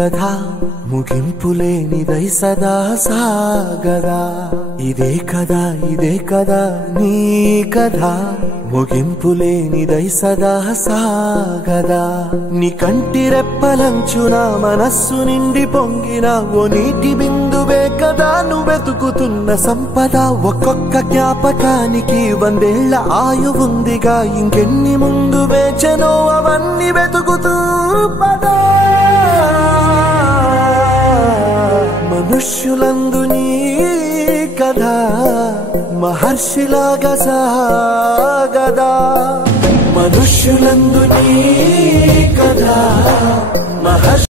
కథ ముగింపులేనిదై సదా సాగదా ఇదే కదా నీ కథ ముగింపులేనిదై సదా సాగదా నీ కంటి రెప్పలంచున మనస్సు నిండి పొంగిన ఓ నీటి బిందువే కదా నువ్వెతుకుతున్న సంపద ఒక్కొక్క జ్ఞాపకానికి 100 ఏళ్ల ఆయువుందిగా ఇంకెన్ని ముందు వేచనో అవన్నీ వెతుకుతూ పదా మనుష్యులందు నీ కథ మహర్షిలాగా సాగదా మనుష్యులందు నీ కథ